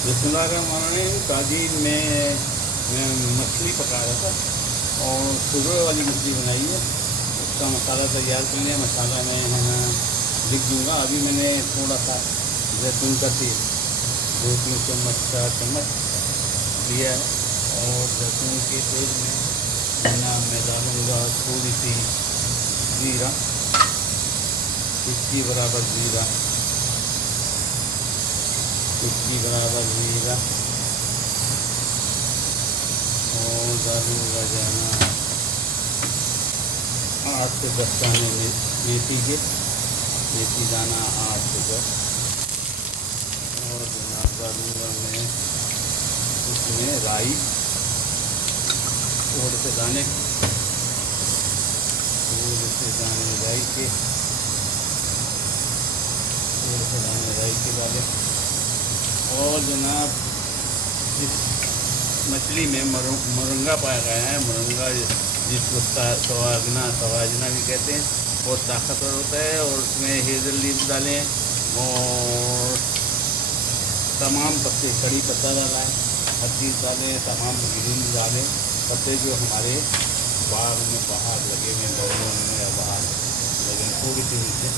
बिस्मिल्लाहिर्रहमानिर्रहीम। ताजीन में मैं मछली पका रहा था और सुबह वाली मछली बनाई है। उसका मसाला तैयार कर लिया। मसाला मैं लिख दूँगा। अभी मैंने थोड़ा सा जैतून का तेल 2-3 चम्मच 4 चम्मच लिया है और जैतून के तेल में मैं डालूँगा थोड़ी सी जीरा, इसकी बराबर जीरा, इसकी बराबर जीरा और डालूँगा जाना 8 से 10 दाने मेथी के, मेथी दाना 8 से 10 और जनाब डालूँगा मैं उसमें राई थोड़े से दाने राई के, थोड़े से दाने राई के डालें। और जनाब इस मछली में मोरंगा पाया गया है। मोरंगा जिसको सवाजना भी कहते हैं, बहुत ताकतवर होता है। और उसमें हेज़ल लीफ डालें और तमाम पत्ते, कड़ी पत्ता डाला है, हर चीज़ डालें, तमाम ग्रीन डालें, पत्ते जो हमारे बाग में बाहर लगे हुए गमलों में या बाहर लगे थोड़ी सी नीचे।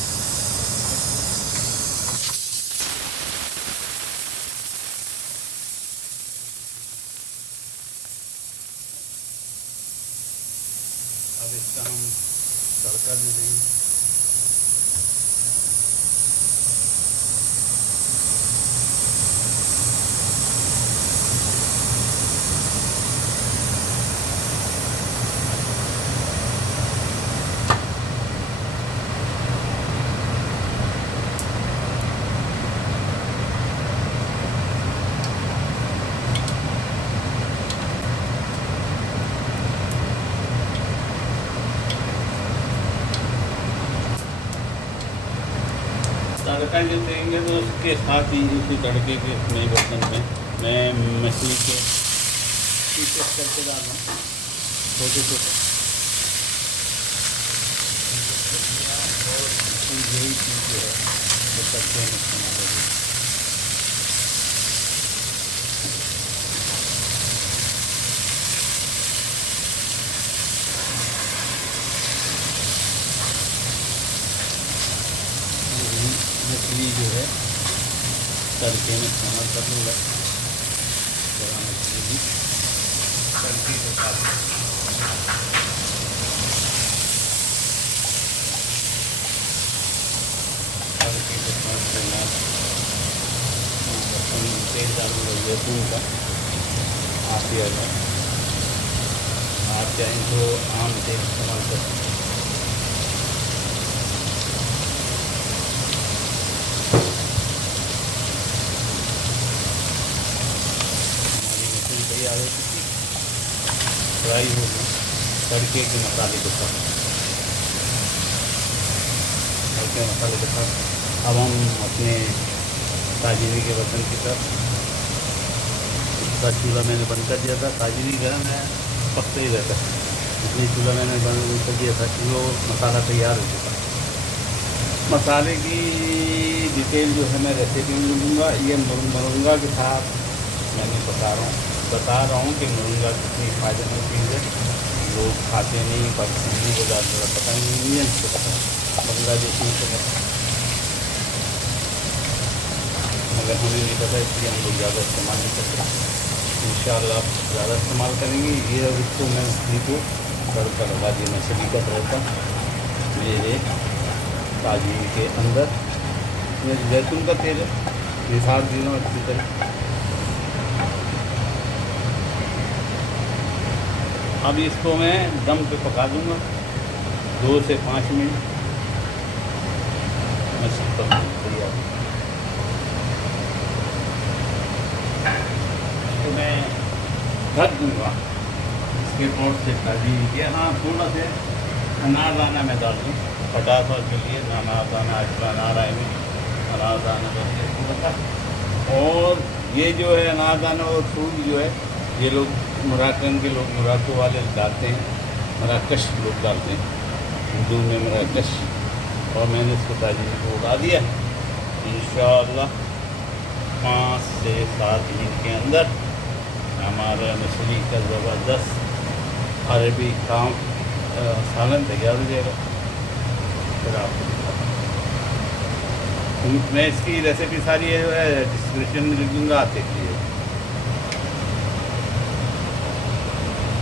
अब इसका हम तड़का दे देंगे। तड़का जो देंगे तो उसके साथ ही उसी तड़के के नए बर्तन में मैं मछली के पीसेस करके डाल रहा हूँ, छोटे छोटे। और यही चीज़ जो है वो तड़के में इस्तेमाल होगी। मछली जो है तड़के में इस्तेमाल कर लूँगा। मछली भी तड़के के साथ तेल डालूँगा जैतून का। आप चाहें तो आम तेल इस्तेमाल कर सकते हैं। तैयार हो चुकी, फ्राई हो गई तड़के के मसाले के साथ। तड़के मसाले के साथ अब हम अपने ताजीनी के बर्तन की तरफ। इसका चूल्हा मैंने बंद कर दिया था। ताजीनी गर्म है, पकते ही रहता है, इसलिए चूल्हा मैंने बंद कर दिया था कि वो मसाला तैयार हो चुका। मसाले की डिटेल जो है मैं रेसिपी में दूँगा। ये मोरंगा के साथ मैंने बता रहा हूँ कि मोरंगा कितनी फ़ायदेमंद चीज़ है। लोग खाते नहीं, पसंद को ज़्यादा पता नहीं है, इसको पता है मोरंगा जैसे ही पता, मगर हमें नहीं पता, इसलिए हम लोग ज़्यादा इस्तेमाल नहीं करते। इंशाअल्लाह आप ज़्यादा इस्तेमाल करेंगे। ये अब इसको मैं मछली को तड़का लगा दिया, मछली का तड़का मेरे ताजीन के अंदर। इसमें जैतून का तेल है, निसार दिनों अच्छी तरह। अब इसको मैं दम पे पका दूँगा 2 से 5 मिनट। मछली तैयार। इसको मैं ढक दूँगा इसके पोट से ताज़ी के। हाँ, थोड़ा से अनारदाना मैं डाल दूँ खटास और के लिए। अनारदाना आजकल अनार आए में अनारदाना डाल के। और ये जो है अनारदाना और फूल जो है, ये लोग मोरक्कन के लोग, मोरक्को वाले डालते हैं, मराकश लोग डालते हैं, उर्दू में मराकश। और मैंने इसको ताज़ी को उड़ा दिया इंशाअल्लाह। 5 से 7 दिन के अंदर हमारा मछली का ज़बरदस्त अरबी काम सालन तैयार हो जाएगा। फिर आपको दिखाता हूँ। मैं इसकी रेसिपी सारी है डिस्क्रिप्शन में लिख दूँगा, आप देख लीजिए।